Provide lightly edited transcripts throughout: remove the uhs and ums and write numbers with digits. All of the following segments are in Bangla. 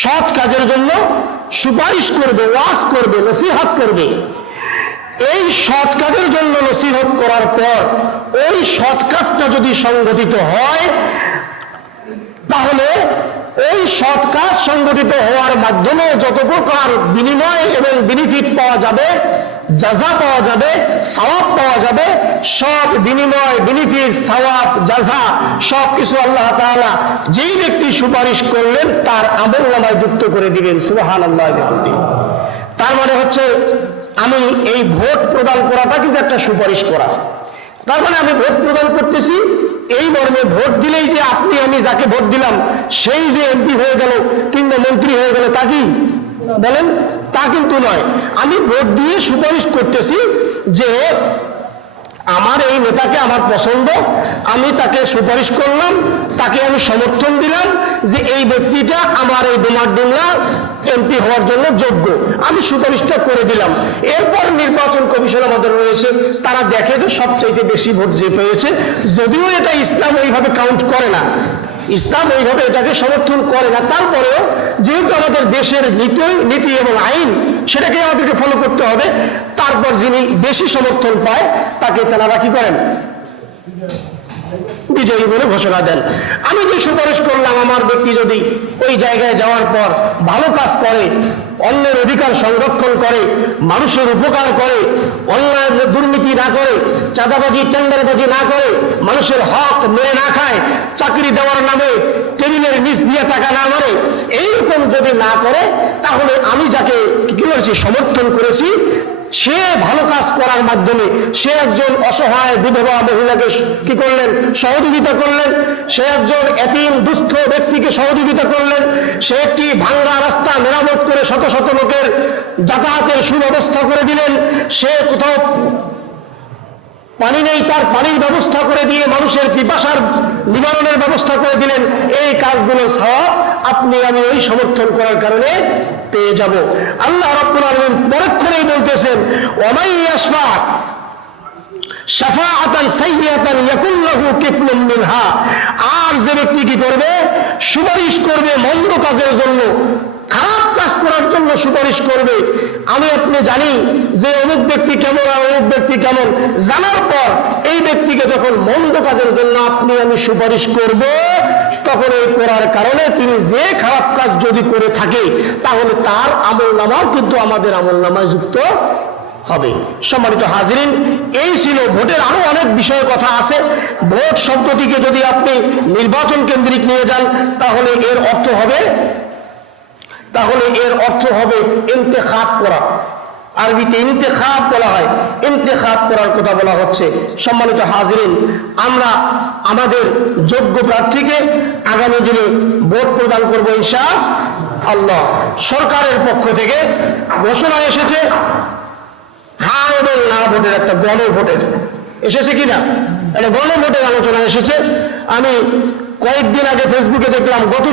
সৎ কাজের জন্য সুপারিশ করবে, ওয়াজ করবে, নসিহত করবে। এই সৎ কাজের জন্য নসিহত করার পর ওই সৎ কাজটা যদি সংগঠিত হয়, তাহলে ওই সৎ কাজ সংগঠিত হওয়ার মাধ্যমে যত প্রকার বিনিময় এবং বেনিফিট পাওয়া যাবে, জাযা পাওয়া যাবে, সওয়াব পাওয়া যাবে, সব বিনিময়, বেনিফিট, সওয়াব, জাযা সব কিছু আল্লাহ তাআলা যেই ব্যক্তি সুপারিশ করলেন তার আমলনামায় যুক্ত করে দিবেন। সুবহানাল্লাহ। তার মানে হচ্ছে আমি এই ভোট প্রদান করাটা কিন্তু একটা সুপারিশ করা। তার মানে আমি ভোট প্রদান করতেছি এই মর্মে, ভোট দিলেই যে আপনি আমি যাকে ভোট দিলাম সেই যে এমপি হয়ে গেল কিংবা মন্ত্রী হয়ে গেল তা কি বলেন? তা কিন্তু নয়। আমি ভোট দিয়ে সুপারিশ করতেছি যে আমার এই নেতাকে আমার পছন্দ, আমি তাকে সুপারিশ করলাম, তাকে আমি সমর্থন দিলাম যে এই ব্যক্তিটা আমার এই ডুমারডুমরা এমপি হওয়ার জন্য যোগ্য, আমি সুপারিশটা করে দিলাম। এরপর নির্বাচন কমিশন আমাদের রয়েছে, তারা দেখে যে সবচাইতে বেশি ভোট যে পেয়েছে, যদিও এটা ইসলাম ওইভাবে কাউন্ট করে না, ইসলাম ওইভাবে এটাকে সমর্থন করে না, তারপরেও যেহেতু আমাদের দেশের নীতি এবং আইন সেটাকে আমাদেরকে ফলো করতে হবে, তারপর যিনি বেশি সমর্থন পায় তাকে তেনারা কি করেন? বিজয়ী বলে ঘোষণা দেন। আমি যে সুপারিশ করলাম, আমার ব্যক্তি যদি ওই জায়গায় যাওয়ার পর ভালো কাজ করে, অন্যের অধিকার সংরক্ষণ করে, মানুষের উপকার করে, অন্যায় দুর্নীতি না করে, চাঁদাবাজি টেন্ডারবাজি না করে, মানুষের হক মেরে না খায়, চাকরি দেওয়ার নামে টেবিলের নিচ দিয়ে টাকা না মারে, এইরকম যদি না করে, তাহলে আমি যাকে কি করেছি, সমর্থন করেছি, সে ভালো কাজ করার মাধ্যমে সে একজন অসহায় বিধবা মহিলাকে কি করলেন? সহযোগিতা করলেন। সে একজন এতিম দুস্থ ব্যক্তিকে সহযোগিতা করলেন। সে একটি ভাঙ্গা রাস্তা মেরামত করে শত শত লোকের যাতায়াতের সুব্যবস্থা করে দিলেন। সে কোথাও পানি নেই, তার পানির ব্যবস্থা করে দিয়ে মানুষের পিপাসার নিবারণের ব্যবস্থা করে দিলেন। এই কাজগুলো সওয়াব আপনি আমি ওই সমর্থন করার কারণে পেয়ে যাব। আল্লাহ রাব্বুল আলামিন পরক্ষণেই বলতেছেন, ওয়ামাই ইয়াশফা শাফাআতান সাইয়্যাতান ইয়াকুল লাহু কিফলুম মিনহা। আর যে ব্যক্তি কি করবে? সুপারিশ করবে মন্দ কাজের জন্য, খারাপ কাজ করার জন্য সুপারিশ করবে। আমি আপনি জানি যে অমুক ব্যক্তি কেমন আর অমুক ব্যক্তি কেমন, জানার পর এই ব্যক্তিকে যখন মন্দ কাজের জন্য আপনি আমি সুপারিশ করব, তখন এই করার কারণে তিনি যে খারাপ কাজ যদি করে থাকে, তাহলে তার আমলনামাও কিন্তু আমাদের আমলনামায় যুক্ত হবে। সম্মানিত হাজিরিন, এই ছিল ভোটের। আরো অনেক বিষয়ে কথা আছে। ভোট শব্দটিকে যদি আপনি নির্বাচন কেন্দ্রিক নিয়ে যান, তাহলে এর অর্থ হবে ইন্তেখাব করা। আরবিতে ইন্তেখাব বলা হয়, ইন্তেখাব করার কথা বলা হচ্ছে। সম্মানিত হাজিরিন, আমরা আমাদের যোগ্য প্রার্থীকে আগামী দিনে ভোট প্রদান করব ইনশাআল্লাহ। সরকারের পক্ষ থেকে ঘোষণা এসেছে হ্যাঁ এবং না ভোটের, একটা গণভোটের এসেছে কিনা, একটা গণভোটের আলোচনা এসেছে। আমি কয়েকদিন আগে ফেসবুকে দেখলাম, গত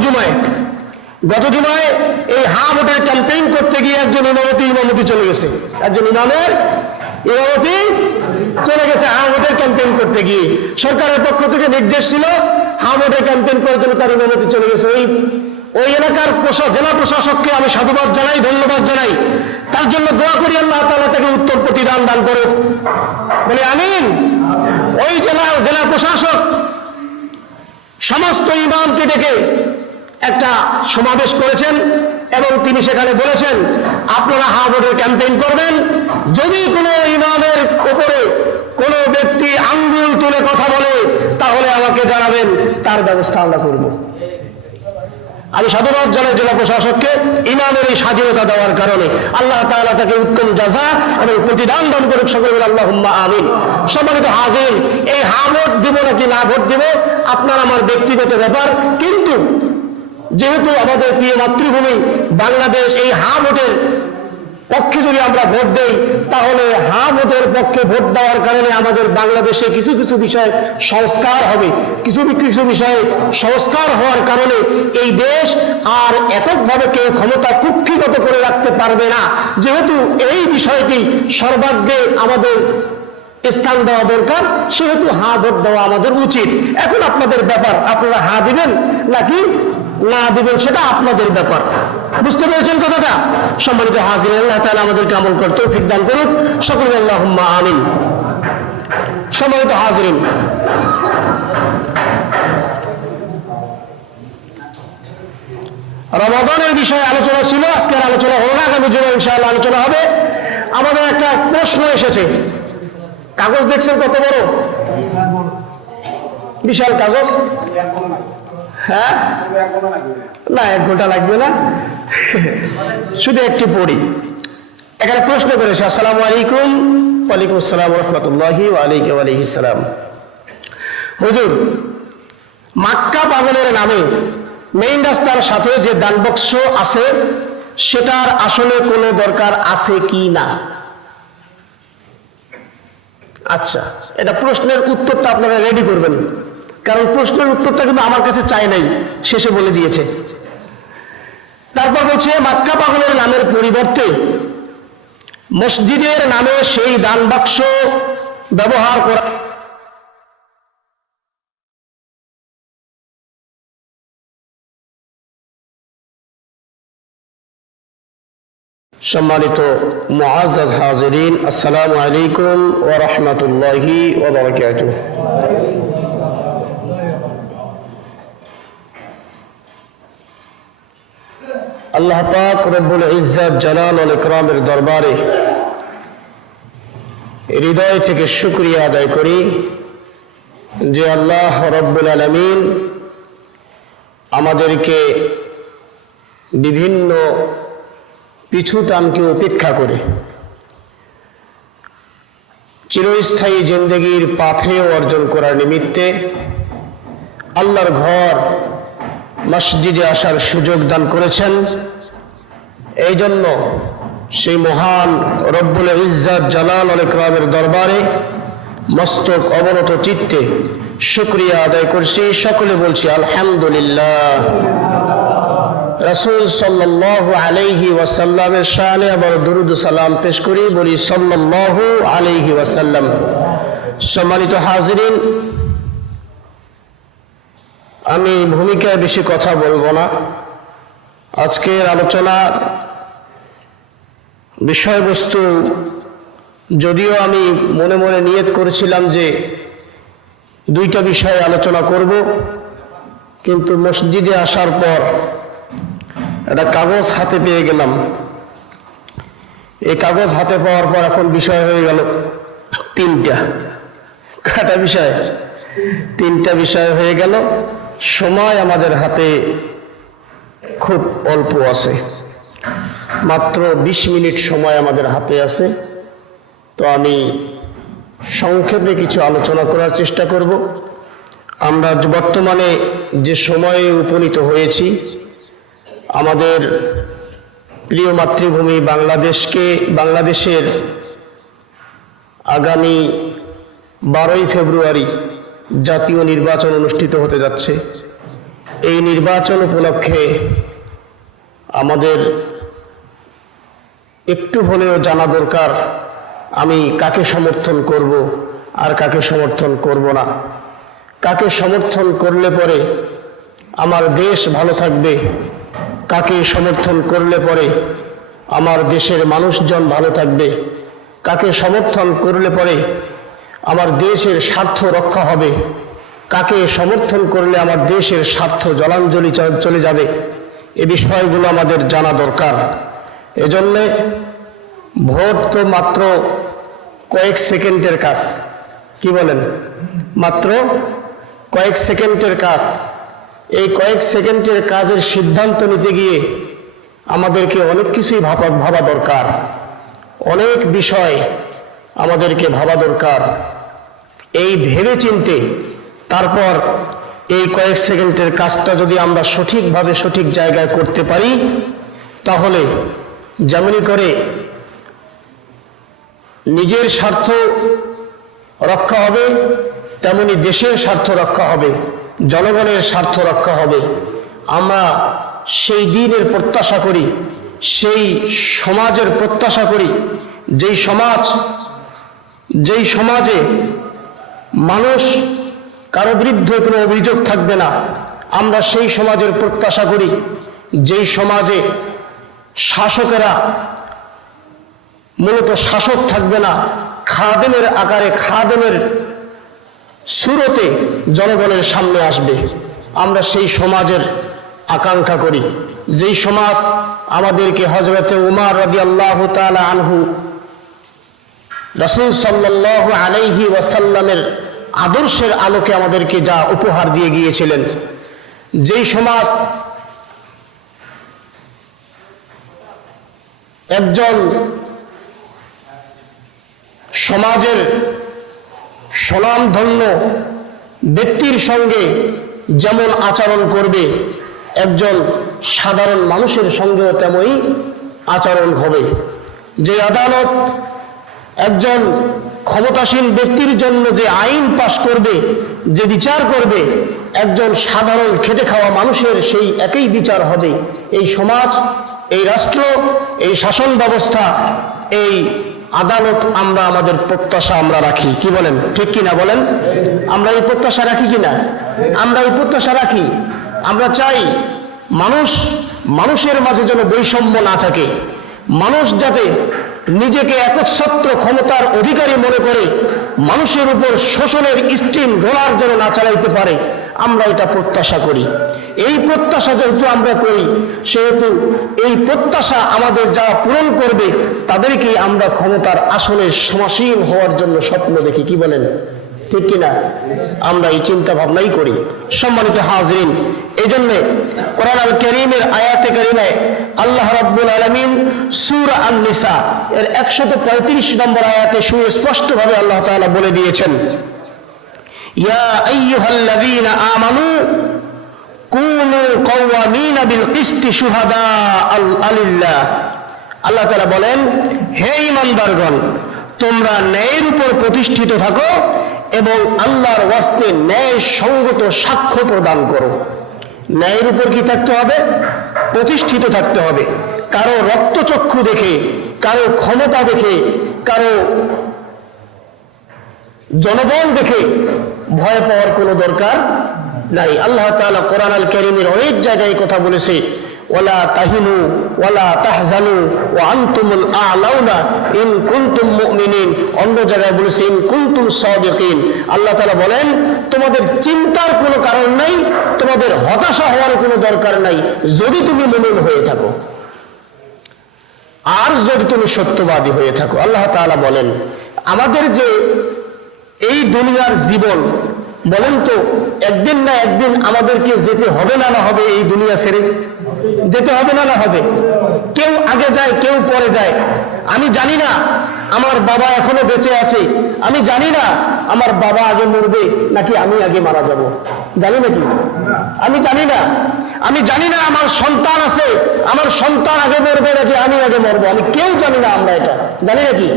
জুমায় এই হা ভোটের ক্যাম্পেইন করতে গিয়ে একজন ইমামতি চলে গেছে, একজন ইমামের ইমামতি চলে গেছে হা ভোটের ক্যাম্পেইন করতে গিয়ে। সরকারের পক্ষ থেকে নির্দেশ ছিল হা ভোটের ক্যাম্পেইন করার জন্য, তার ইমামতি চলে গেছে। ওই এলাকার জেলা প্রশাসককে আমি সাধুবাদ জানাই, ধন্যবাদ জানাই। তার জন্য দোয়া করি আল্লাহ তাআলা তাকে উত্তর প্রতিদান দান করুক, বলে আমিন। ওই জেলা প্রশাসক সমস্ত ইমামকে ডেকে একটা সমাবেশ করেছেন এবং তিনি সেখানে বলেছেন, আপনারা হা ভোটের ক্যাম্পেইন করবেন, যদি কোনো ইমামের উপরে কোনো ব্যক্তি আঙ্গুল তুলে কথা বলে তাহলে আমাকে জানাবেন, তার ব্যবস্থা আমরা করব। আমি সাধুবাদ জানাই জেলা প্রশাসককে ইমামের এই স্বাধীনতা দেওয়ার কারণে। আল্লাহ তাআলা তাকে উত্তম জাযা এবং প্রতিদান দান করুক, সকলে বলে আল্লাহুম্মা আমিন। সম্মানিত হাজির, এই হা ভোট দিব নাকি না ভোট দিব আপনার আমার ব্যক্তিগত ব্যাপার, কিন্তু যেহেতু আমাদের প্রিয় মাতৃভূমি বাংলাদেশ, এই হা ভোটের পক্ষে যদি আমরা ভোট দেই, তাহলে হা ভোটের পক্ষে ভোট দেওয়ার কারণে আমাদের বাংলাদেশে কিছু কিছু বিষয় সংস্কার হবে। কিছু বিষয়ে সংস্কার হওয়ার কারণে এই দেশ আর এককভাবে কেউ ক্ষমতা কুক্ষিগত করে রাখতে পারবে না। যেহেতু এই বিষয়টি সর্বাগ্রে আমাদের স্থান দেওয়া দরকার, সেহেতু হা ভোট দেওয়া আমাদের উচিত। এখন আপনাদের ব্যাপার, আপনারা হা দিবেন নাকি না দিবেন সেটা আপনাদের ব্যাপার। বুঝতে পেরেছেন কথাটা? সম্মানিত হাজির, আল্লাহ তাআলা আমাদেরকে আমল করতে তৌফিক দান করুন, সকলে আল্লাহুম্মা আমিন। সম্মানিত হাজিরিন, রমাদানের বিষয়ে আলোচনা ছিল, আজকের আলোচনা হলো না, আগামী জুমা ইনশাআল্লাহ আলোচনা হবে। আমাদের একটা প্রশ্ন এসেছে, কাগজ দেখছেন কত বড়, বিশাল কাগজ। হ্যাঁ না, 1 ঘন্টা লাগবে না, শুধু একটি পড়ি। এখানে প্রশ্ন করেছে, আসসালামু আলাইকুম। ওয়ালাইকুম আসসালাম ওয়া রাহমাতুল্লাহি ওয়া আলাইকুম সালাম। হুজুর, মক্কা পাগলের নামে মেইন রাস্তার সাথে যে দান বক্স আছে সেটার আসলে কোনো দরকার আছে কি না? আচ্ছা, এটা প্রশ্নের উত্তরটা আপনারা রেডি করবেন, কারণ প্রশ্নের উত্তরটা কিন্তু আমার কাছে চাই নাই, শেষে বলে দিয়েছে। তারপর বলছে, মক্কা পাগলের নামের পরিবর্তে মসজিদের নামে সেই দান বাক্স ব্যবহার করা। সম্মানিত মুআজ্জাজ হাজিরিন, আসসালামু আলাইকুম ওয়া রাহমাতুল্লাহি ওয়া বারাকাতুহু। আল্লাহ পাক রব্বুল ইজ্জত জালাল ওয়াল ইকরামের দরবারে হৃদয় থেকে শুকরিয়া আদায় করি যে আল্লাহ রব্বুল আলামিন আমাদেরকে বিভিন্ন পিছু টানকে উপেক্ষা করে চিরস্থায়ী জিন্দেগির পাথেয় অর্জন করার নিমিত্তে আল্লাহর ঘর মসজিদে আসার সুযোগ দান করেছেন। এই জন্য সেই মহান রব্বুল ইজ্জত জালাল ওয়াল ইকরামের দরবারে মস্তক অবনত চিত্তে শুকরিয়া আদায় করছি। সকলে বলছি আলহামদুলিল্লাহ। রাসূল সাল্লাল্লাহু আলাইহি ওয়াসাল্লামের শানে আবার দুরূদ ও সালাম পেশ করি, বলি সাল্লাল্লাহু আলাইহি ওয়াসাল্লাম। সম্মানিত হাজিরিন, আমি ভূমিকায় বেশি কথা বলবো না। আজকের আলোচনার বিষয়বস্তু, যদিও আমি মনে মনে নিয়ত করেছিলাম যে 2টা বিষয় আলোচনা করব, কিন্তু মসজিদে আসার পর একটা কাগজ হাতে পেয়ে গেলাম। এই কাগজ হাতে পাওয়ার পর এখন বিষয় হয়ে গেল 3টা। কাটা বিষয়, 3টা বিষয় হয়ে গেল। সময় আমাদের হাতে খুব অল্প আছে, মাত্র 20 মিনিট সময় আমাদের হাতে আছে। তো আমি সংক্ষেপে কিছু আলোচনা করার চেষ্টা করব। আমরা বর্তমানে যে সময়ে উপনীত হয়েছি, আমাদের প্রিয় মাতৃভূমি বাংলাদেশের আগামী 12ই ফেব্রুয়ারি জাতীয় নির্বাচন অনুষ্ঠিত হতে যাচ্ছে। এই নির্বাচন উপলক্ষে আমাদের একটু হলেও জানা দরকার আমি কাকে সমর্থন করব আর কাকে সমর্থন করব না। কাকে সমর্থন করলে পরে আমার দেশ ভালো থাকবে, কাকে সমর্থন করলে পরে আমার দেশের মানুষজন ভালো থাকবে, কাকে সমর্থন করলে পরে আমার দেশের স্বার্থ রক্ষা হবে, কাকে সমর্থন করলে আমার দেশের স্বার্থ জলাঞ্জলি চলে যাবে, এ বিষয়গুলো আমাদের জানা দরকার। এজন্যে ভোট তো মাত্র কয়েক সেকেন্ডের কাজ। কি বলেন? মাত্র কয়েক সেকেন্ডের কাজ। এই কয়েক সেকেন্ডের কাজের সিদ্ধান্ত নিতে গিয়ে আমাদেরকে অনেক কিছুই ভাবা দরকার, অনেক বিষয় আমাদেরকে ভাবা দরকার। এই ভেবে চিন্তে তারপর এই কয়েক সেকেন্ডের কাজটা যদি আমরা সঠিকভাবে সঠিক জায়গায় করতে পারি, তাহলে যেমনি করে নিজের স্বার্থ রক্ষা হবে, তেমনি দেশের স্বার্থ রক্ষা হবে, জনগণের স্বার্থ রক্ষা হবে। আমরা সেই দিনের প্রত্যাশা করি, সেই সমাজের প্রত্যাশা করি, যেই সমাজে মানুষ কারো বিরুদ্ধে কোনো অভিযোগ থাকবে না, আমরা সেই সমাজের প্রত্যাশা করি যেই সমাজে শাসকেরা মূলত শাসক থাকবে না, খাদেমের আকারে খাদেমের সুরতে জনগণের সামনে আসবে। আমরা সেই সমাজের আকাঙ্ক্ষা করি যেই সমাজ আমাদেরকে হযরতে উমর রাদিয়াল্লাহু তাআলা আনহু রাসূল সাল্লাল্লাহু আলাইহি ওয়াসাল্লামের আদর্শের আলোকে আমাদেরকে যা উপহার দিয়ে গিয়েছিলেন, যেই সমাজ একজন সমাজের স্বনামধন্য ব্যক্তির সঙ্গে যেমন আচরণ করবে, একজন সাধারণ মানুষের সঙ্গেও তেমনই আচরণ হবে। যে আদালত একজন ক্ষমতাসীন ব্যক্তির জন্য যে আইন পাশ করবে, যে বিচার করবে, একজন সাধারণ খেটে খাওয়া মানুষের সেই একই বিচার হবে। এই সমাজ, এই রাষ্ট্র, এই শাসন ব্যবস্থা, এই আদালত আমরা আমাদের প্রত্যাশা আমরা রাখি। কি বলেন, ঠিক কিনা বলেন? আমরা এই প্রত্যাশা রাখি কিনা? আমরা এই প্রত্যাশা রাখি। আমরা চাই মানুষের মাঝে যেন বৈষম্য না থাকে, মানুষ যাতে নিজেকে একচ্ছত্র ক্ষমতার অধিকারী মনে করে মানুষের উপর শোষণের স্টিম রোলার যেন না চালাইতে পারে, আমরা এটা প্রত্যাশা করি। এই প্রত্যাশা যেহেতু আমরা করি, সেহেতু এই প্রত্যাশা আমাদের যারা পূরণ করবে তাদেরকেই আমরা ক্ষমতার আসনে সমাসীন হওয়ার জন্য স্বপ্ন দেখি। কি বলেন, ঠিক কিনা? আমরা এই চিন্তা ভাবনাই করি। সম্মানিত হাজরিন, এই জন্য কোরআন আল কারীমের আয়াতে কারিমায় আল্লাহ রাব্বুল আলামিন সূরা আন-নিসা এর 135 নম্বর আয়াতে সুস্পষ্টভাবে আল্লাহ তাআলা বলে দিয়েছেন, ইয়া আইয়ুহাল্লাযীনা আমানু কুনু কাওয়ামিনা বিল কিসতি শুহাদা লিল্লাহ। আল্লাহ তাআলা বলেন, হে ঈমানদারগণ, তোমরা ন্যায়ের উপর প্রতিষ্ঠিত থাকো এবং আল্লাহর ওয়াস্তে ন্যায় সঙ্গত সাক্ষ্য প্রদান করো। ন্যায়ের উপর কি থাকতে হবে? প্রতিষ্ঠিত থাকতে হবে। কারো রক্তচক্ষু দেখে, কারো ক্ষমতা দেখে, কারো জনবল দেখে ভয় পাওয়ার কোনো দরকার নাই। আল্লাহ তাআলা কোরআন আল কারীমের অনেক জায়গায় কথা বলেছে, ওয়ালা তাহিনু ওয়ালা তাহজানু ওয়া আনতুমুল আ'লাউনা ইন কুনতুম মুমিনিন। অন্য জায়গায় বলেছে ইন কুনতুম সাদিকিন। আল্লাহ তাআলা বলেন, তোমাদের চিন্তার কোনো কারণ নাই, তোমাদের হতাশা হওয়ার কোনো দরকার নাই যদি তুমি মুমিন হয়ে থাকো, আর যদি তুমি সত্যবাদী হয়ে থাকো। আল্লাহ তাআলা বলেন, আমাদের যে এই দুনিয়ার জীবন, বলেন তো একদিন না একদিন আমাদেরকে যেতে হবে না না হবে? এই দুনিয়া ছেড়ে যেতে হবে না না হবে? কেউ আগে যায়, কেউ পরে যায়। আমি জানি না আমার বাবা এখনো বেঁচে আছে, আমি জানি না আমার বাবা আগে মরবে নাকি আমি আগে মারা যাব, জানি নাকি? আমি জানি না। আমি জানি না আমার সন্তান আছে, আমার সন্তান আগে মরবে নাকি আমি আগে মরবো, আমি কেউ জানি না। আমরা এটা জানি নাকি?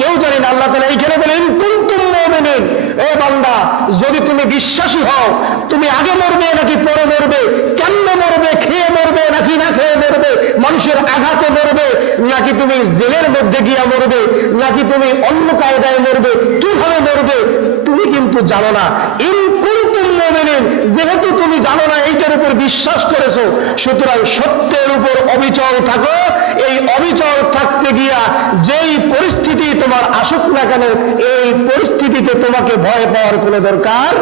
কেউ জানি না। আল্লাহ তাআলা এইখানে বলেন, কুনতুম মুমিনিন, এ বান্দা, যদি তুমি বিশ্বাসী হও, তুমি আগে মরবে নাকি পরে মরবে, কেমনে মরবে, খেয়ে মরবে নাকি না খেয়ে মরবে, মানুষের আঘাতে মরবে নাকি তুমি জেলের মধ্যে গিয়া মরবে, নাকি তুমি অন্য কায়দায় মরবে, কিভাবে মরবে তুমি কিন্তু জানো না। ইন কুনতুম মুমিনিন, যেহেতু তুমি জানো না, এইটার উপর বিশ্বাস করেছো, সুতরাং সত্যের উপর অবিচল থাকো। এই অবিচল থাকতে গিয়া যেই পরিস্থিতি তোমার আসুক না কেন, এই পরিস্থিতিতে তোমাকে ভয় পাওয়ার কোনো দরকার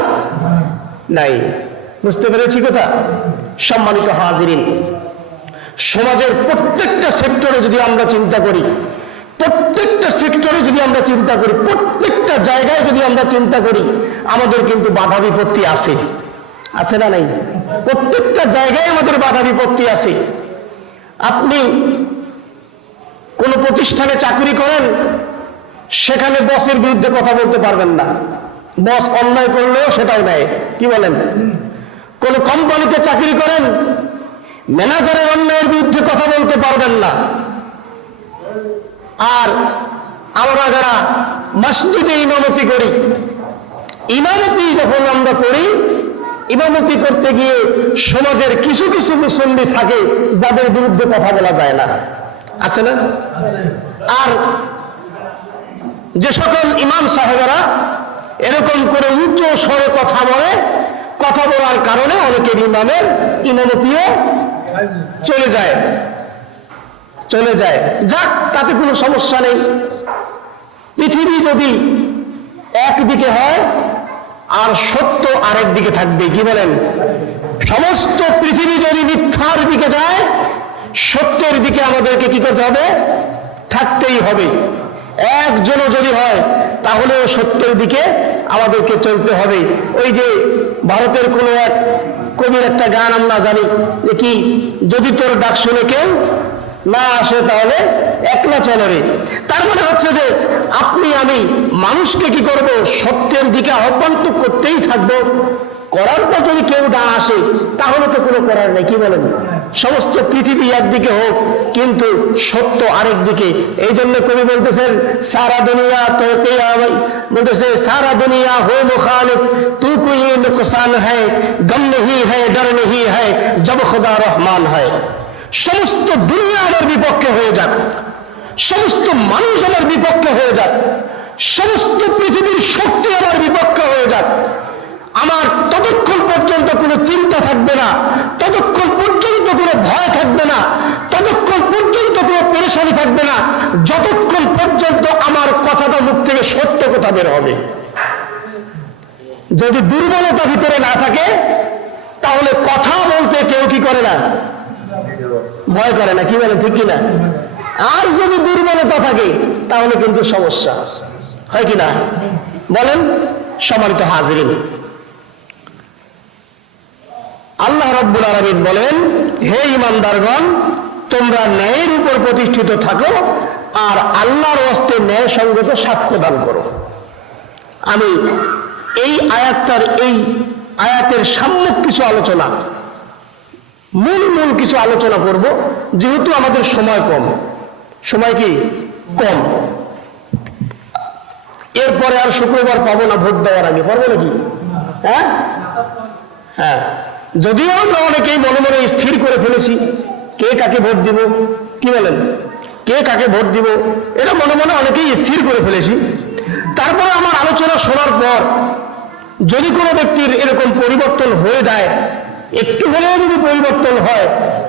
নাই। বুঝতে পেরেছি কথা? সম্মানিত হাজিরিন, সমাজের প্রত্যেকটা সেক্টরে যদি আমরা চিন্তা করি, প্রত্যেকটা সেক্টরে যদি আমরা চিন্তা করি, প্রত্যেকটা জায়গায় যদি আমরা চিন্তা করি, আমাদের কিন্তু বাধা বিপত্তি আছে, আছে না নাই? প্রত্যেকটা জায়গায় আমাদের বাধা বিপত্তি আছে। আপনি কোন প্রতিষ্ঠানে চাকরি করেন, সেখানে বসের বিরুদ্ধে কথা বলতে পারবেন না, বস অন্যায় করলেও সেটাও নেয়। কি বলেন? কোন কোম্পানিতে চাকরি করেন, ম্যানেজারের অন্যায়ের বিরুদ্ধে কথা বলতে পারবেন না। আর আমরা যারা মসজিদে ইমামতি করি, ইমামতি যখন আমরা করি, ইমামতি করতে গিয়ে সমাজের কিছু কিছু মুসল্লি থাকে যাদের বিরুদ্ধে কথা বলা যায় না, আছে না? আর যে সকল ইমাম সাহেবেরা এরকম করে উচ্চ স্বরে কথা বলে, কথা বলার কারণে অনেকের ইমামের ইমামতিও চলে যায়। যাক, তাতে কোনো সমস্যা নেই। পৃথিবী যদি একদিকে হয় আর সত্য আরেক দিকে থাকবে, কি বলেন? সমস্ত পৃথিবী যদি মিথ্যার দিকে যায়, সত্যের দিকে আমাদেরকে কি করতে হবে? থাকতেই হবে। একজনও যদি হয় তাহলে সত্যের দিকে আমাদেরকে চলতে হবে। ওই যে ভারতের কোনো এক কবির একটা গান আমরা জানি যে কি, যদি তোর ডাক শুনে কেউ না আসে তাহলে একলা চলে রে। তার মানে হচ্ছে যে আপনি আমি মানুষকে কি করব? সত্যের দিকে আহ্বান তো করতেই থাকবো। করার পর যদি কেউ না আসে তাহলে তো কোনো করার নেই, কি বলেন? সমস্ত পৃথিবী একদিকে হোক কিন্তু সত্য আরেক দিকে। এই জন্য কবি বলতেছেন সারা দুনিয়া তো বলতেছে সারা দুনিয়া হো মুখালিফ তু কোই নুকসান হ্যায় গম নেহি হ্যায় ডর নেহি হ্যায় জব খুদা রহমান হয়। সমস্ত দুনিয়া আমার বিপক্ষে হয়ে যাক, সমস্ত মানুষ আমার বিপক্ষে হয়ে যাক, সমস্ত পৃথিবীর শক্তি আমার বিপক্ষে হয়ে যাক, আমার ততক্ষণ পর্যন্ত কোনো চিন্তা থাকবে না, ততক্ষণ পর্যন্ত কোনো ভয় থাকবে না, ততক্ষণ পর্যন্ত কোনো পেরেশানি থাকবে না, যতক্ষণ পর্যন্ত আমার কথাটা মুখ থেকে সত্য কথা বের হবে। যদি দুর্বলতা ভিতরে না থাকে তাহলে কথা বলতে কেউ কি করে না? ভয় করে না, কি বলেন? ঠিক কিনা? আর যদি দুর্বলতা থাকে তাহলে কিন্তু সমস্যা হয় কিনা বলেন? সম্মানিত হাজিরিন, আল্লাহ রাব্বুল আলামিন বলেন, হে ঈমানদারগণ, তোমরা ন্যায়ের উপর প্রতিষ্ঠিত থাকো আর আল্লাহর ওয়াস্তে ন্যায় সঙ্গত সাক্ষ্য দান করো। আমি এই আয়াতের সাময়িক কিছু আলোচনা, মূল কিছু আলোচনা করব, যেহেতু আমাদের সময় কম। সময় কি কম? এরপরে আর শুক্রবার পাবো না, ভোট দেওয়ার আগে পারবো নাকি? হ্যাঁ, যদিও আমরা অনেকেই মনে মনে স্থির করে ফেলেছি কে কাকে ভোট দিব, কি বলেন? কে কাকে ভোট দিব এটা মনে মনে অনেকেই স্থির করে ফেলেছি। তারপরে আমার আলোচনা শোনার পর যদি কোনো ব্যক্তির এরকম পরিবর্তন হয়ে যায়, একটু হলেও যদি পরিবর্তন হয়,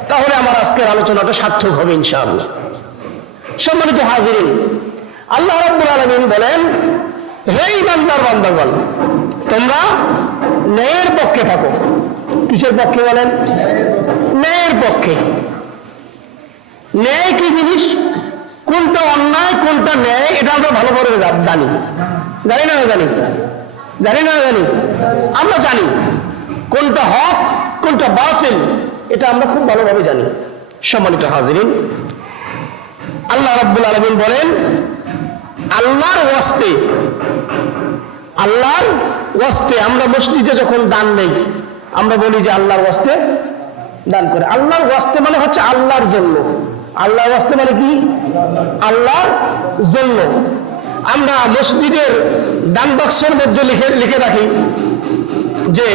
তাহলে আমার আজকের আলোচনাটা সার্থক হবে ইনশাআল্লাহ। সম্মানিত হাজিরিন, আল্লাহ রাব্বুল আলামিন বলেন, হে ঈমানদার বান্দাগণ, তোমরা ন্যায়ের পক্ষে থাকো। কিসের পক্ষে বলেন? ন্যায়ের পক্ষে। ন্যায় কি জিনিস, কোনটা অন্যায় কোনটা ন্যায় এটা আমরা ভালো করে জানি। আমরা জানি কোনটা হক কোনটা বাতিল, এটা আমরা খুব ভালোভাবে জানি। সম্মানিত হাজিরিন, আল্লাহ রাব্বুল আলামিন বলেন, আল্লাহর ওয়াস্তে আমরা মসজিদে যখন দান নেই, আমরা বলি যে আল্লাহর ওয়াস্তে দান করে। আল্লাহর ওয়াস্তে মানে হচ্ছে আল্লাহর জন্য। আল্লাহর ওয়াস্তে মানে কি? আল্লাহর জন্য। আমরা মসজিদের দান বাক্সের মধ্যে লিখে রাখি যে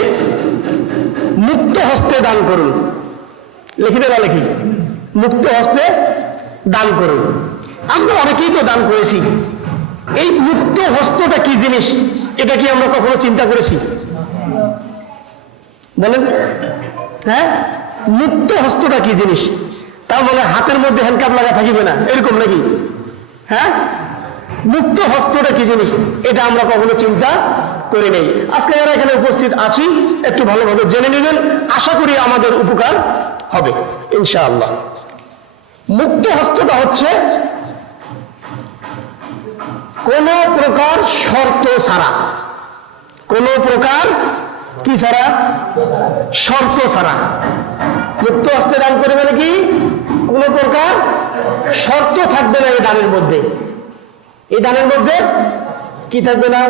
মুক্ত হস্তে দান করুন। লিখিতে বা লিখি মুক্ত হস্তে দান করুন। আমরা অনেকেই তো দান করেছি। এই মুক্ত হস্তটা কি জিনিস এটা কি আমরা কখনো চিন্তা করেছি? বলেন, হ্যাঁ, মুক্ত হস্তটা কি জিনিস? তার মানে হাতের মধ্যে হ্যান্ডকাপ লাগা থাকিবে না, এরকম নাকি? হ্যাঁ, মুক্ত হস্তটা কি জিনিস এটা আমরা কখনো চিন্তা করি নাই। আজকে যারা এখানে উপস্থিত আছি একটু ভালোভাবে জেনে নেবেন, আশা করি আমাদের উপকার হবে ইনশাআল্লাহ। মুক্ত হস্তটা হচ্ছে কোন প্রকার শর্ত ছাড়া, কোন প্রকার কি ছাড়া? শর্ত ছাড়া। মুক্ত হস্তে দান করে মানে কি? কোন প্রকার শর্ত থাকবে না এই দানের মধ্যে। এই দানের মধ্যে কি থাকবে না?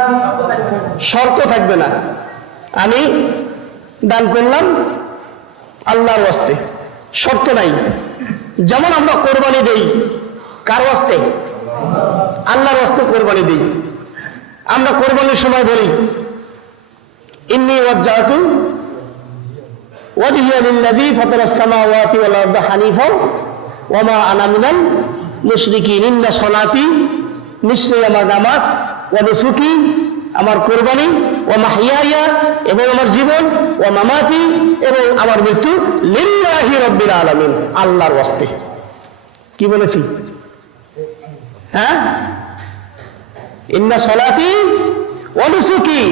শর্ত থাকবে না। আমি দান করলাম আল্লাহর ওয়াস্তে, শর্ত নাই। যেমন আমরা কোরবানি দেই, কার ওয়াস্তে? আল্লাহর ওয়াস্তে কোরবানি দেই। আমরা কোরবানির সময় বলি ইন্নী ওয়াজ্জাহতু ওয়াজহিয়া লিল্লাযী ফাতারাস সামাওয়াতি ওয়াল আরদা হানিফাও ওয়া মা আনা মিনাল মুশরিকিন। ইন্না সলাতি, নিশ্চয়ই আমার নামাজ, ওয়া নুসুকি, আমার কোরবানি, ও মাহিয়ায়া এবং আমার জীবন, ও মামাতি এবং আমার মৃত্যু লিল্লাহি রাব্বিল আলামিন, আল্লাহর ওয়াস্তে। কি বলেছি? হ্যাঁ, ইন্না সলাতি ওয়া নুসুকি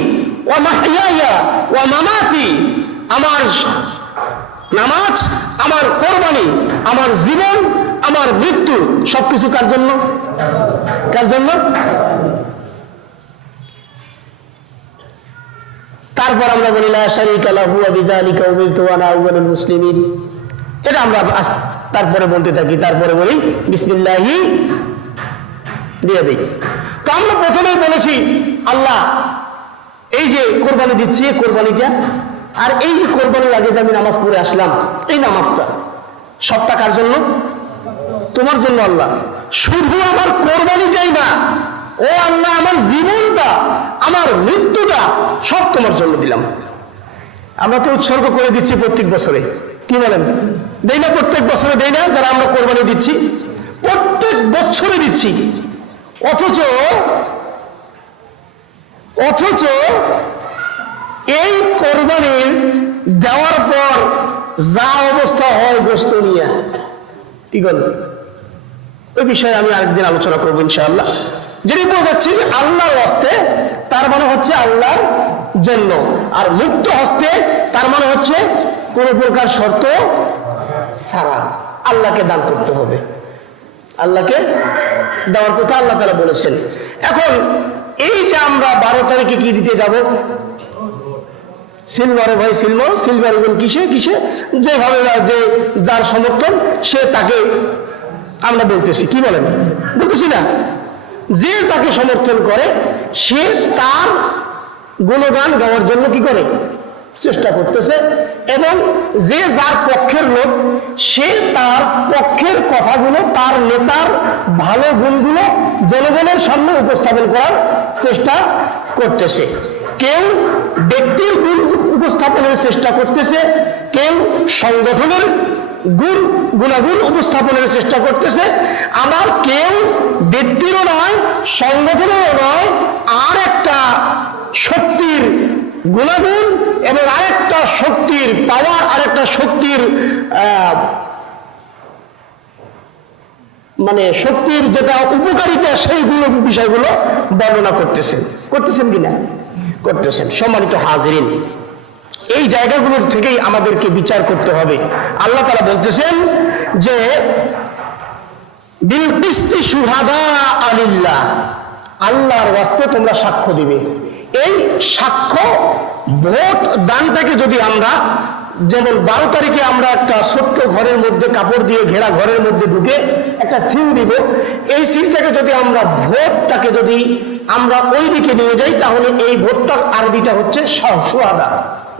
ওয়া মাহিয়ায়া ওয়া মামাতি, আমার নামাজ, আমার কোরবানি, আমার জীবন, আমার মৃত্যু সবকিছু কার জন্য? কার জন্য? তারপর আমরা বলি লা শারীকা লাহু ওয়া বিযালিকা উমিরতু ওয়া আনা আউয়ালুল মুসলিমিন। এটা আমরা তারপরে বলতে থাকি, তারপরে বলি বিসমিল্লাহি দিয়ে দিই। তো আমরা প্রথমেই বলেছি আল্লাহ এই যে কোরবানি দিচ্ছি, কোরবানিটা, আর এই যে কোরবানির আগে যে আমি নামাজ পড়ে আসলাম, এই নামাজটা সবটা কার জন্য? তোমার জন্য আল্লাহ। শুধু আমার কোরবানিটাই না, ও আল্লাহ আমার জীবনটা, আমার মৃত্যুটা সব তোমার জন্য দিলাম। আমরা তো উৎসর্গ করে দিচ্ছি প্রত্যেক বছরে, কি বলেন? দেই না? প্রত্যেক বছরে দেই না? যারা আমরা কোরবানি দিচ্ছি প্রত্যেক বছরে দিচ্ছি। অথচ এই কোরবানির দেওয়ার পর যা অবস্থা হয় গোশত নিয়ে, কি বল, ওই বিষয়ে আমি আরেকদিন আলোচনা করবো ইনশাআল্লাহ। যদি বোঝাচ্ছি আল্লাহর হস্তে, তার মানে হচ্ছে আল্লাহর জন্য, আর মুক্ত হস্তে তার মানে হচ্ছে কোন প্রকার শর্ত ছাড়া আল্লাহকে দান করতে হবে। আল্লাহকে দেওয়ার কথা আল্লাহ তাআলা বলেছেন। এখন এই যে আমরা 12 তারিখে কি দিতে যাব? সিলভারে ভাই, সিলভার এবং কিসে কিসে যেভাবে যে যার সমর্থন সে তাকে আমরা বলতেছি, কি বলেন? বলতেছি না? যে যাকে সমর্থন করে সে তার গুণগান গাওয়ার জন্য কি করে? চেষ্টা করতেছে, এবং যে যার পক্ষের লোক সে তার পক্ষের কথাগুলো, তার নেতার ভালো গুণগুলো জনগণের সামনে উপস্থাপন করার চেষ্টা করতেছে। কেউ ব্যক্তির গুণ উপস্থাপনের চেষ্টা করতেছে, কেউ সংগঠনের গুণাগুণ উপস্থাপনের চেষ্টা করতেছে, আবার কেউ ব্যক্তিরও নয়, সংগঠনেরও নয়, আর একটা শক্তির গুণাগুণ এবং আরেকটা শক্তির পাওয়ার, আরেকটা শক্তির মানে শক্তির যেটা উপকারিতা, সেইগুলো বিষয়গুলো বর্ণনা করতেছেন কিনা? করতেছেন। সম্মানিত হাজিরিন, এই জায়গাগুলোর থেকেই আমাদেরকে বিচার করতে হবে। আল্লাহ তাআলা বলতেছেন যে বিল কিসতি শুহাদা আলিল্লাহ, আল্লাহর ওয়াস্তে তোমরা সাক্ষ্য দিবে। এই সাক্ষ্য ভোট দানটাকে যদি আমরা, যেমন 12 তারিখে আমরা একটা ছোট্ট ঘরের মধ্যে কাপড় দিয়ে ঘেরা ঘরের মধ্যে ঢুকে একটা সিল দিব, এই সিলটাকে যদি আমরা ভোটটাকে যদি আমরা ওই দিকে নিয়ে যাই, তাহলে এই ভোটটার আরবিটা হচ্ছে শুহাদা।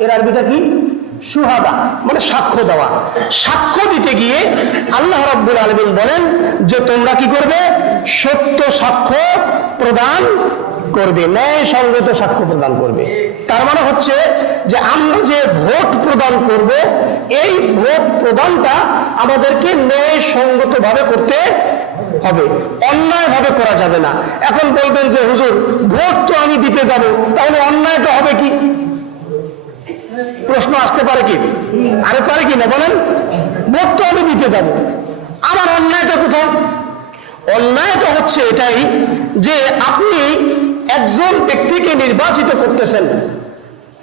এর আরবিটা কি? শুহাদা, মানে সাক্ষ্য দেওয়া। সাক্ষ্য দিতে গিয়ে আল্লাহ রাব্বুল আলামিন বলেন যে তোমরা কি করবে? সত্য সাক্ষ্য প্রদান করবে, ন্যায় সঙ্গত সাক্ষ্য প্রদান করবে। তার মানে হচ্ছে যে আমরা যে ভোট প্রদান করব, এই ভোট প্রদানটা আমাদেরকে ন্যায় সঙ্গত ভাবে করতে হবে, অন্যায় ভাবে করা যাবে না। এখন বলবেন যে হুজুর ভোট তো আমি দিতে যাব, তাহলে অন্যায়টা হবে কি? প্রশ্ন আসতে পারে কি? আরে পারে কি না বলেন? ভোট তো আমি দিতে যাব, আমার অন্যায়টা কোথাও? অন্যায়টা হচ্ছে এটাই যে আপনি একজন ব্যক্তিকে নির্বাচিত করতেছেন,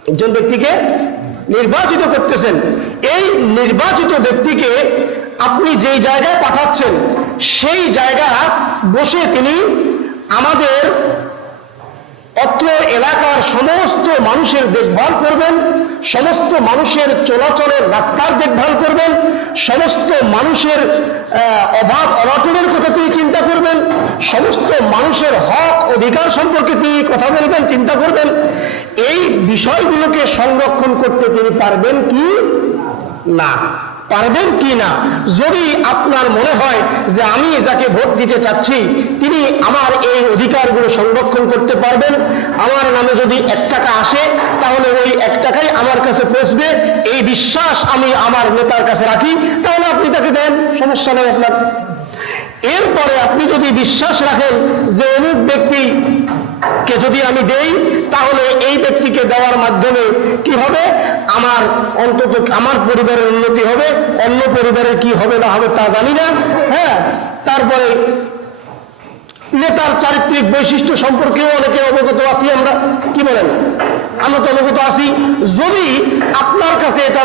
একজন ব্যক্তিকে নির্বাচিত করতেছেন, এই নির্বাচিত ব্যক্তিকে আপনি যেই জায়গায় পাঠাচ্ছেন সেই জায়গা বসে তিনি আমাদের অত্র এলাকার সমস্ত মানুষের দেখভাল করবেন, সমস্ত মানুষের চলাচলের রাস্তার দেখভাল করবেন, সমস্ত মানুষের অভাব অনটনের কথা তিনি চিন্তা করবেন, সমস্ত মানুষের হক অধিকার সম্পর্কে তিনি কথা বলবেন, চিন্তা করবেন। এই বিষয়গুলোকে সংরক্ষণ করতে তিনি পারবেন কি না? পারবেন কি না? যদি আপনার মনে হয় যে আমি যাকে ভোট দিতে চাচ্ছি তিনি আমার এই অধিকারগুলো সংরক্ষণ করতে পারবেন, আমার নামে যদি 1 টাকা আসে তাহলে ওই 1 টাকাই আমার কাছে পৌঁছবে, এই বিশ্বাস আমি আমার নেতার কাছে রাখি, তাহলে আপনি তাকে দেন, সমস্যা নেই আপনার। এরপরে আপনি যদি বিশ্বাস রাখেন যে অমুক ব্যক্তি কে যদি আমি দেই, তাহলে এই ব্যক্তিকে দেওয়ার মাধ্যমে কি হবে, আমার অন্তত আমার পরিবারের উন্নতি হবে, অন্য পরিবারের কি হবে না হবে তা জানি না। হ্যাঁ, তারপরে নেতার চারিত্রিক বৈশিষ্ট্য সম্পর্কেও অনেকে অবগত আছি আমরা, কি বলেন, আমরা তো অবগত আছি। যদি আপনার কাছে এটা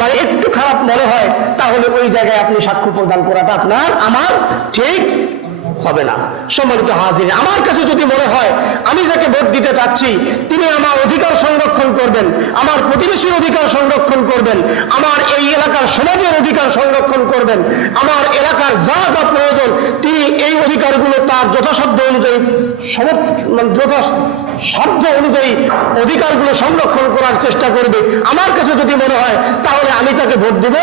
মানে একটু খারাপ মনে হয়, তাহলে ওই জায়গায় আপনি সাক্ষ্য প্রদান করাটা আপনার আমার ঠিক হবে না। সম্মানিত হাজির, আমার কাছে যদি মনে হয় আমি যাকে ভোট দিতে চাচ্ছি তিনি আমার অধিকার সংরক্ষণ করবেন, আমার প্রতিবেশীর অধিকার সংরক্ষণ করবেন, আমার এই এলাকার সমাজের অধিকার সংরক্ষণ করবেন, আমার এলাকার যা যা প্রয়োজন তিনি এই অধিকারগুলো তার যথাসাধ্য অনুযায়ী যথাসাধ্য অনুযায়ী অধিকারগুলো সংরক্ষণ করার চেষ্টা করবে, আমার কাছে যদি মনে হয়, তাহলে আমি তাকে ভোট দেব।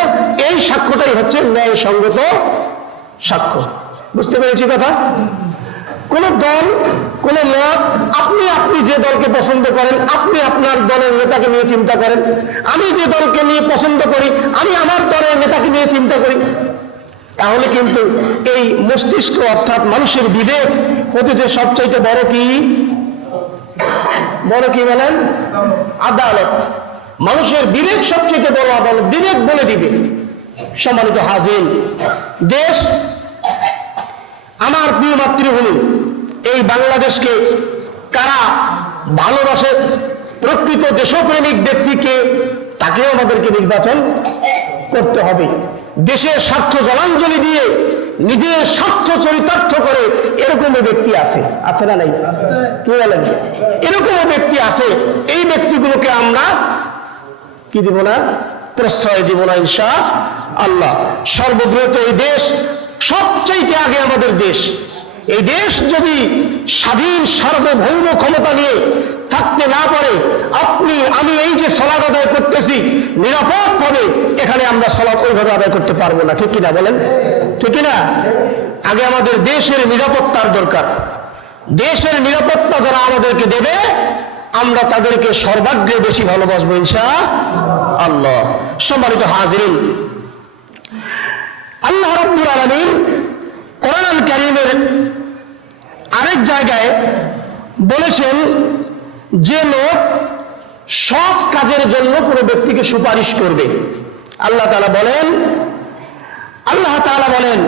এই সাক্ষ্যটাই হচ্ছে ন্যায়সঙ্গত সাক্ষ্য। বুঝতে পেরেছি কথা? কোন দল, কোন মত, আপনি যে দলকে পছন্দ করেন আপনি আপনার দলের নেতাকে নিয়ে চিন্তা করেন, আমি যে দলকে নিয়ে পছন্দ করি আমি আমার দলের নেতাকে নিয়ে চিন্তা করি। তাহলে কিন্তু এই মস্তিষ্ক অর্থাৎ মানুষের বিবেক হতেছে সবচাইতে বড় কি বলেন? আদালত। মানুষের বিবেক সবচেয়ে বড় আদালত, বিবেক বলে দিবে। সম্মানিত হাজির, দেশ আমার প্রিয় মাতৃভূমি, এই বাংলাদেশকে কারা ভালোবাসে, প্রকৃত দেশপ্রেমিক ব্যক্তিকে, তাকেও আমাদেরকে নির্বাচন করতে হবে। দেশের স্বার্থ জলাঞ্জলি দিয়ে নিজের স্বার্থ চরিতার্থ করে এরকমও ব্যক্তি আছে না নাই? কি বলেন? এরকমও ব্যক্তি আছে। এই ব্যক্তিগুলোকে আমরা কি দিব না, প্রশ্রয় দিব না ইনশাআল্লাহ। সর্ববৃহৎ এই দেশ, সবচাইতে আগে আমাদের দেশ। এই দেশ যদি স্বাধীন সার্বভৌম ক্ষমতা নিয়ে থাকতে না পারে, আমি এই যে সালাত আদায় করতেছি নিরাপদ ভাবে, এখানে আমরা সালাত ওইভাবে আদায় করতে পারবো না। ঠিক কিনা বলেন? ঠিক কিনা? আগে আমাদের দেশের নিরাপত্তার দরকার। দেশের নিরাপত্তা যারা আমাদেরকে দেবে, আমরা তাদেরকে সর্বাগ্রে বেশি ভালোবাসবো ইনশাআল্লাহ। সম্মানিত হাজিরিন, আল্লাহ রাব্বুল আলামিন কোরআন কারীমের আরেক জায়গায় বলেছেন যে লোক সৎ কাজের জন্য কোনো ব্যক্তিকে সুপারিশ করবে, আল্লাহ তাআলা বলেন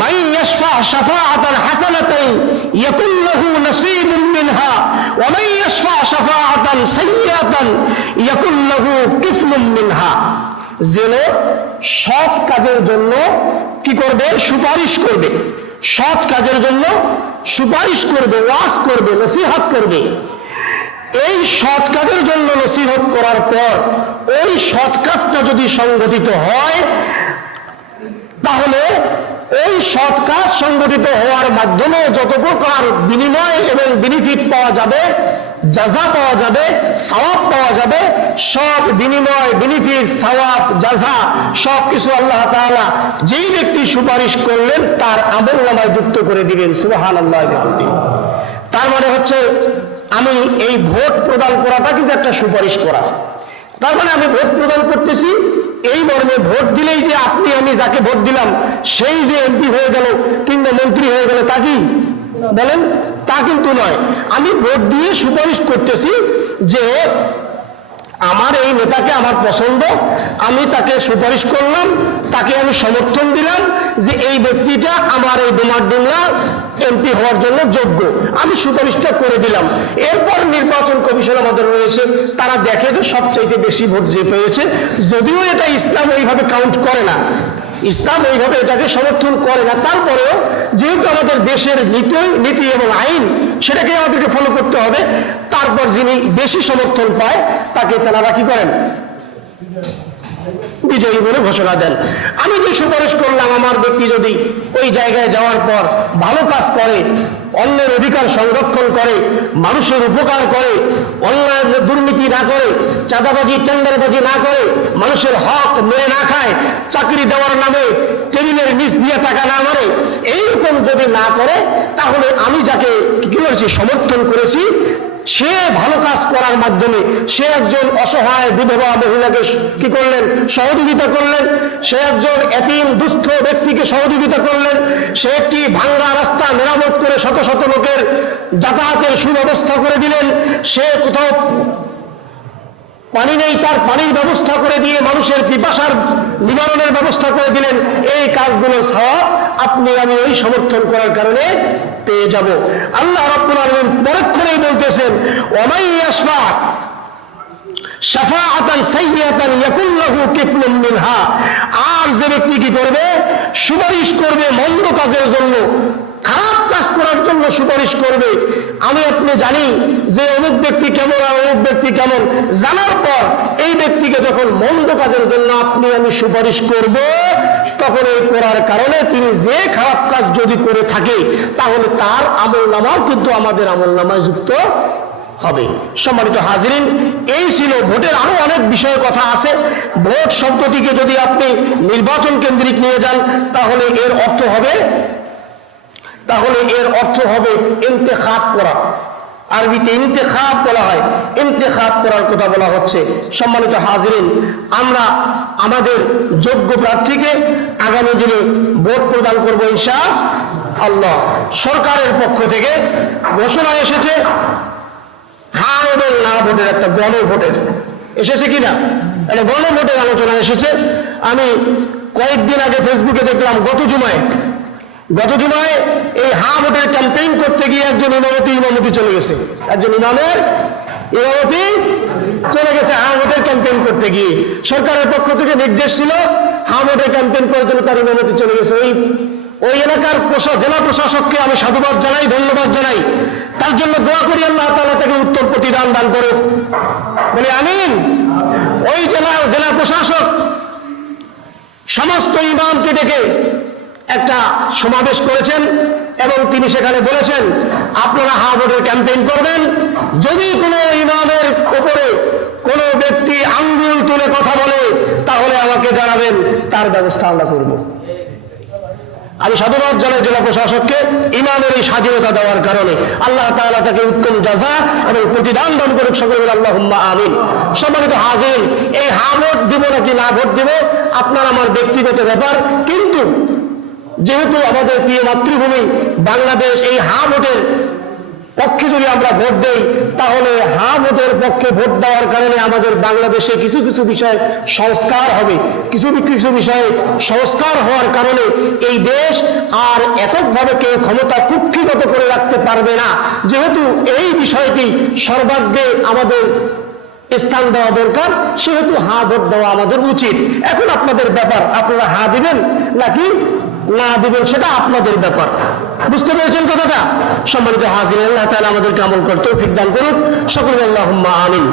মান ইয়াশফা শাফাআতান হাসানাতান ইয়াকুল লাহু নাসীবুম মিনহা ওয়া মান ইয়াশফা শাফাআতান সাইয়্যাতান ইয়াকুল লাহু কিফলুম মিনহা। যে লোক সৎ কাজের জন্য কি করবে? সুপারিশ করবে। সৎ কাজের জন্য সুপারিশ করবে, ওয়াজ করবে, নসিহত করবে। এই সৎ কাজের জন্য নসিহত করার পর ওই সৎ কাজটা যদি সংগঠিত হয়, তাহলে ওই সৎ কাজ সংগঠিত হওয়ার মাধ্যমে যত প্রকার বিনিময় এবং বেনিফিট পাওয়া যাবে, জাযা পাওয়া যাবে, সওয়াব পাওয়া যাবে, সব বিনিময়, বেনিফিট, সওয়াব, জাযা সব কিছু আল্লাহ তাআলা যেই ব্যক্তি সুপারিশ করলেন তার আমলনামায় যুক্ত করে দিবেন। সুবহানাল্লাহ। তার মানে হচ্ছে আমি এই ভোট প্রদান করাটা কিন্তু একটা সুপারিশ করা। তার মানে আমি ভোট প্রদান করতেছি এই মর্মে, ভোট দিলেই যে আপনি আমি যাকে ভোট দিলাম সেই যে এমপি হয়ে গেল কিংবা মন্ত্রী হয়ে গেল তা কি বলেন? তা কিন্তু নয়। আমি ভোট দিয়ে সুপারিশ করতেছি যে আমার এই নেতাকে আমার পছন্দ, আমি তাকে সুপারিশ করলাম, তাকে আমি সমর্থন দিলাম যে এই ব্যক্তিটা আমার এই ডুমারডুমরা এমপি হওয়ার জন্য যোগ্য, আমি সুপারিশটা করে দিলাম। এরপর নির্বাচন কমিশন আমাদের রয়েছে, তারা দেখে যে সবচাইতে বেশি ভোট যে পেয়েছে, যদিও এটা ইসলাম ওইভাবে কাউন্ট করে না, ইসলাম ওইভাবে এটাকে সমর্থন করে না, তারপরেও যেহেতু আমাদের দেশের নীতি এবং আইন সেটাকে আমাদেরকে ফলো করতে হবে। তারপর যিনি বেশি সমর্থন পায় তাকে তেনারা কি করেন? বিজয়ী বলে ঘোষণা দেন। আমি যে সুপারিশ করলাম, আমার ব্যক্তি যদি ওই জায়গায় যাওয়ার পর ভালো কাজ করে, অন্যের অধিকার সংরক্ষণ করে, মানুষের উপকার করে, অন্যায় দুর্নীতি না করে, চাঁদাবাজি টেন্ডারবাজি না করে, মানুষের হক মেরে না খায়, চাকরি দেওয়ার নামে টেবিলের নিচ দিয়ে টাকা না মারে, এইরকম যদি না করে, তাহলে আমি যাকে কি করেছি? সমর্থন করেছি, সে ভালো কাজ করার মাধ্যমে সে একজন অসহায় বিধবা মহিলাকে কি করলেন? সহযোগিতা করলেন। সে একজন এতিম দুস্থ ব্যক্তিকে সহযোগিতা করলেন। সে একটি ভাঙ্গা রাস্তা মেরামত করে শত শত লোকের যাতায়াতের সুব্যবস্থা করে দিলেন। সে কোথাও পানি নেই, তার পানির ব্যবস্থা করে দিয়ে মানুষের পিপাসার নিবারণের ব্যবস্থা করে দিলেন। এই কাজগুলোর সওয়াব আপনি আমি ওই সমর্থন করার কারণে পেয়ে যাব। আল্লাহ রাব্বুল আলামিন পরক্ষণেই বলতেছেন, ওয়ামান ইয়াশফা শাফাআতান সাইয়্যাতান ইয়াকুল লাহু কিফলুম মিনহা। আর যে ব্যক্তি কি করবে? সুপারিশ করবে মন্দ কাজের জন্য, খারাপ কাজ করার জন্য সুপারিশ করবে। আমি আপনি জানি যে অমুক ব্যক্তি কেমন আর অমুক ব্যক্তি কেমন, জানার পর এই ব্যক্তিকে যখন মন্দ কাজের জন্য আপনি আমি সুপারিশ করব, তখন এই করার কারণে তিনি যে খারাপ কাজ যদি করে থাকে তাহলে তার আমলনামাও কিন্তু আমাদের আমলনামায় যুক্ত হবে। সম্মানিত হাজিরিন, এই ছিল ভোটের। আরো অনেক বিষয়ে কথা আছে। ভোট শব্দটিকে যদি আপনি নির্বাচন কেন্দ্রিক নিয়ে যান তাহলে এর অর্থ হবে ইন্তেখাব করা। আরবিতে ইন্তেখাব বলা হয়, ইন্তেখাব করার কথা বলা হচ্ছে। সম্মানিত হাজিরিন, আমরা আমাদের যোগ্য প্রার্থীকে আগামী দিনে ভোট প্রদান করবো ইনশাআল্লাহ। সরকারের পক্ষ থেকে ঘোষণা এসেছে হ্যাঁ এবং না ভোটের, একটা গণভোটের এসেছে কিনা, একটা গণভোটের আলোচনা এসেছে। আমি কয়েকদিন আগে ফেসবুকে দেখলাম গত জুমায় এই হা ভোটের ক্যাম্পেইন করতে গিয়ে একজন ইমামতি চলে গেছে। একজন ইমামের ইমামতি চলে গেছে হা ভোটের ক্যাম্পেইন করতে গিয়ে। সরকারের পক্ষ থেকে নির্দেশ ছিল হা ভোটের ক্যাম্পেইন করার জন্য, তার ইমামতি চলে গেছে। ওই এলাকার জেলা প্রশাসককে আমি সাধুবাদ জানাই, ধন্যবাদ জানাই। তার জন্য দোয়া করি আল্লাহ তাআলা তাকে উত্তম প্রতিদান দান করুক, বলে আমিন। ওই জেলা প্রশাসক সমস্ত ইমামকে ডেকে একটা সমাবেশ করেছেন এবং তিনি সেখানে বলেছেন, আপনারা হা ভোটের ক্যাম্পেইন করবেন, যদি কোনো ইমামের উপরে কোনো ব্যক্তি আঙ্গুল তুলে কথা বলে তাহলে আমাকে জানাবেন, তার ব্যবস্থা আমরা করব। আমি সাধুবাদ জানাই জেলা প্রশাসককে ইমামের এই স্বাধীনতা দেওয়ার কারণে। আল্লাহ তাআলা তাকে উত্তম জাযা এবং প্রতিদান দান করুক, সকলে বলে আল্লাহুম্মা আমিন। সম্মানিত হাজির, এই হা ভোট দিব নাকি না ভোট দিব আপনার আমার ব্যক্তিগত ব্যাপার, কিন্তু যেহেতু আমাদের প্রিয় মাতৃভূমি বাংলাদেশ, এই হা ভোটের পক্ষে যদি আমরা ভোট দেই তাহলে হা ভোটের পক্ষে ভোট দেওয়ার কারণে আমাদের বাংলাদেশে কিছু কিছু বিষয় সংস্কার হবে। কিছু বিষয়ে সংস্কার হওয়ার কারণে এই দেশ আর এককভাবে কেউ ক্ষমতা কুক্ষিগত করে রাখতে পারবে না। যেহেতু এই বিষয়টি সর্বাগ্রে আমাদের স্থান দেওয়া দরকার, সেহেতু হা ভোট দেওয়া আমাদের উচিত। এখন আপনাদের ব্যাপার, আপনারা হা দিবেন নাকি না দিবেন সেটা আপনাদের ব্যাপার। বুঝতে পেরেছেন কথাটা? সম্মানিত হাজির, আল্লাহ তাআলা আমাদেরকে আমল করতে তৌফিক দান করুন, সকলে আল্লাহুম্মা আমিন।